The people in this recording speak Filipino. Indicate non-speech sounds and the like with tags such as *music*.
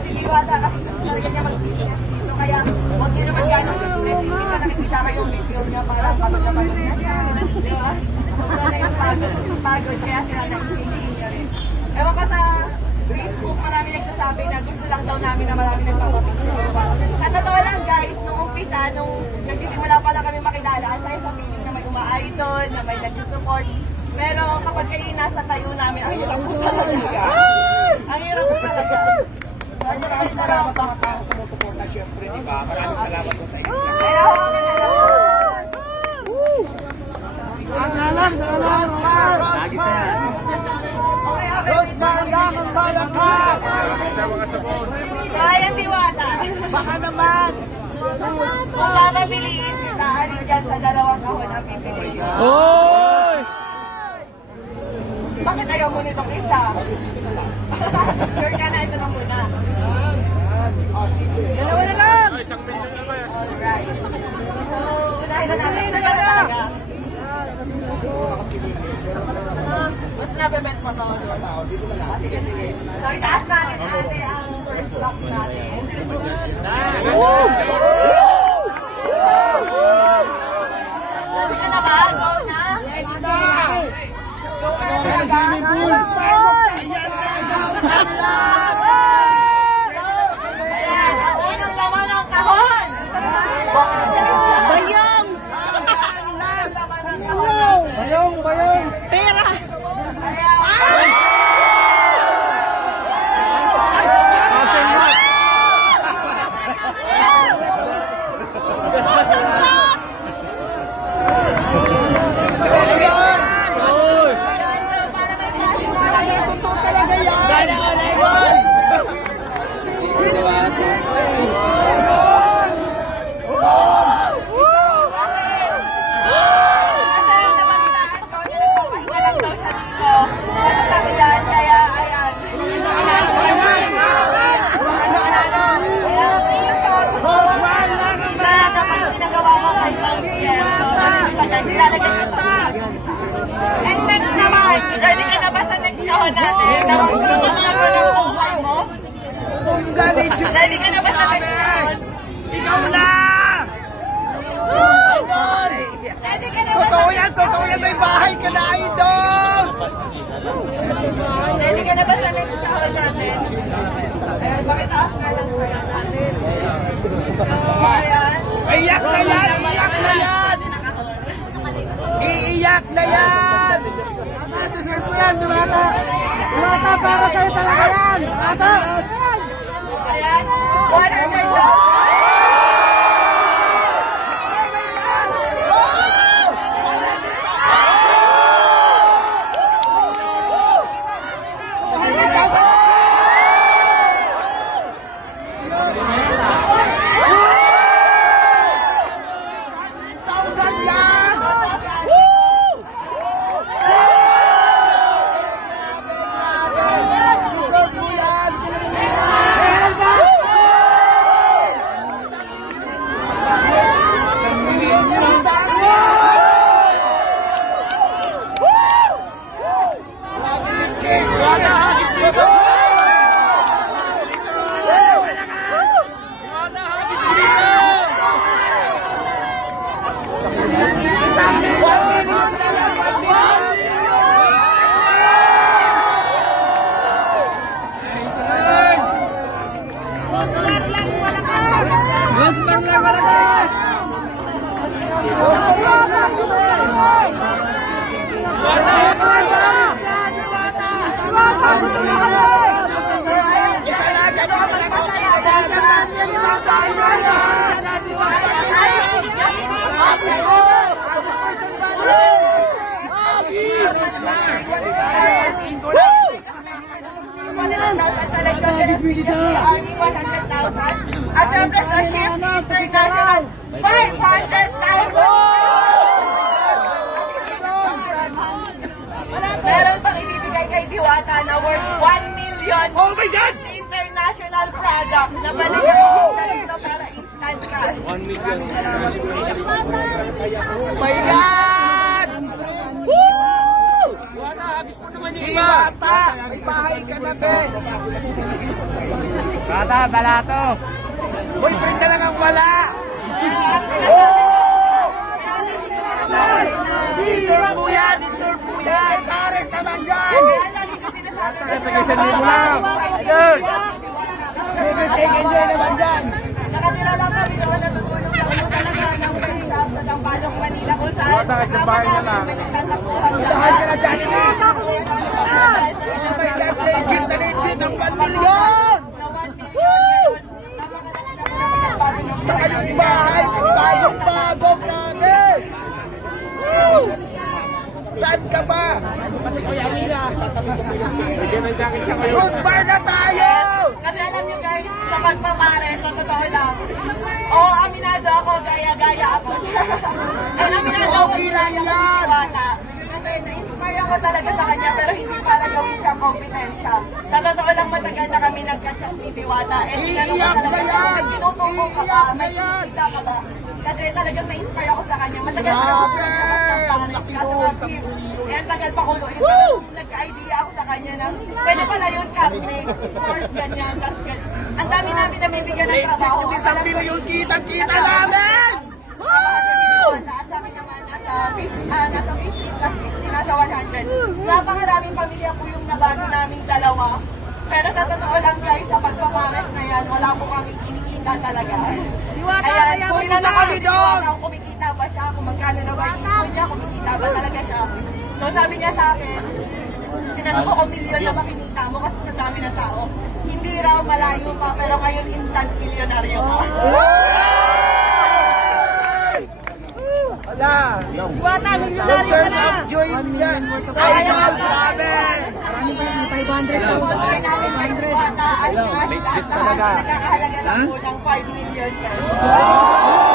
si Diwata kasi talaga niya mag-business dito. Kaya huwag niyo naman gano'ng business. Hindi na nakikita kayong video niya para pagod-pagod na siya. Di ba? Wala na yung pagod. Pagod kaya sila nagpiliin niya rin. Ewan ka sa Facebook, marami nagsasabi na gusto lang daw namin na marami nagpapapicture. At totoo lang guys, nung umpisa, nung nagsisimula pa lang kami makilala, ang saya sa feeling na may uma-idol, na may nagsusupport. Pero kapag kayo nasa tayo namin, ang hirap po talaga. Ang hirap po talaga. Maraming salamat sa mga taong sumusuporta syempre, di ba? Maraming salamat po sa inyo. Kaya ako kami na lang. Rosmar! Rosmar! Rosmar lang ang malakas! Kaya diwata. Baka naman! Kung papabiliin kita, alin dyan sa dalawang kahon ang pipiliin. Hoy! Bakit ayaw mo nitong isa? sure ka na ito na muna. Dalawa na lang! Alright. So, unahin na natin. Ito na talaga. Mas nabebet mo to. Ah, Sige, sige. So, itaas natin ate ang โอ้ Bongga ni Jun! Ready ka na ba show? Ikaw na! Ka na sa Totoo yan! Totoo yan! May bahay ka na, idol! Ready ka na ba sa next show natin? Ayan, pakitaas nga lang sa natin. Iyak na yan! Iyak na yan! Iiyak na yan! Deserve mo yan, Dumata! Dumata, para sa'yo talaga yan! Dumata! Ayan. 100 daw. Oh my God! Oh! Oh, hindi ka ba? Thousand yan! Woo! Grabe, grabe! Deserve mo yan! Grabe ni King! Wala hagis mo to! Wala hagis mo to! One million na yan! One million! Rosmar lang malakas! Wala hagis Isa na agad! Isa na okay na yan! At syempre sa Shift International, 500,000! Meron pang ibibigay kay Diwata na worth 1 million Oh my God! international product na balikan dito para instant cash. Oh my God! Woo! Wala, hagis mo naman yung iba! Iwata! May bahay ka na, be! Bata, balato. Boyfriend na lang ang wala. Deserve mo yan, deserve mo yan. Pares naman dyan. Tagasan mo lang. Idol. Bibig enjoy naman dyan. Nakatira lang kami natutulog lang kami talaga ng shop sa Tampalong, Manila kung saan. Bata, kabahay na lang. Lahat ka na Jollibee. Oh my God, legit na legit ang 1 million. Tsaka yung bahay, bagong-bago, grabe. Woo! Saan ka ba? Kasi Kuya Alina. Bigyan ng jacket siya kayo. Rosbar na tayo! Kasi alam niyo guys, sa pagpapare, sa totoo lang, oo, aminado ako, gaya-gaya Okay lang yan. Kasi na-inspire ako talaga sa kanya, pero hindi para gawin siya kompetensya. Sa totoo lang, matagal na kami nagka-chat ni Diwata. Ko Iiyak na yan. "May tinutuko ka ba? Iiyak na May yan." kinikita ka ba? Kasi talagang na-inspire ako sa kanya. Matagal na ako Ang nga, tampulo. Kaya tagal pa ko. Woo! Nagka-idea ako sa kanya na pwede pala yun, Captain. Fourth, ganyan. Ang dami namin na bibigyan ng trabaho. yung isang bilyon kitang-kita namin! Nasa 50, ah, nasa 50 plus 50, nasa 100. Napakaraming pamilya po yung nabago naming dalawa. Pero sa totoo lang guys, sa pagpapares na yan, wala po kami kinikita talaga. Ayan, kung Pumunta na kami doon! Kung kumikita ba siya, kung magkano na ba yung ipon niya, kumikita ba talaga siya. So sabi niya sa akin, tinanong ko kung milyon na ba kinita mo kasi sa dami ng tao. Hindi raw malayo pa, pero ngayon instant milyonaryo ka. *laughs* Wala! Diwata, Yung milyonaryo ka na! of joy niya! Idol, grabe! Legit talaga. Nakakahalaga lang po ng 5 million yan.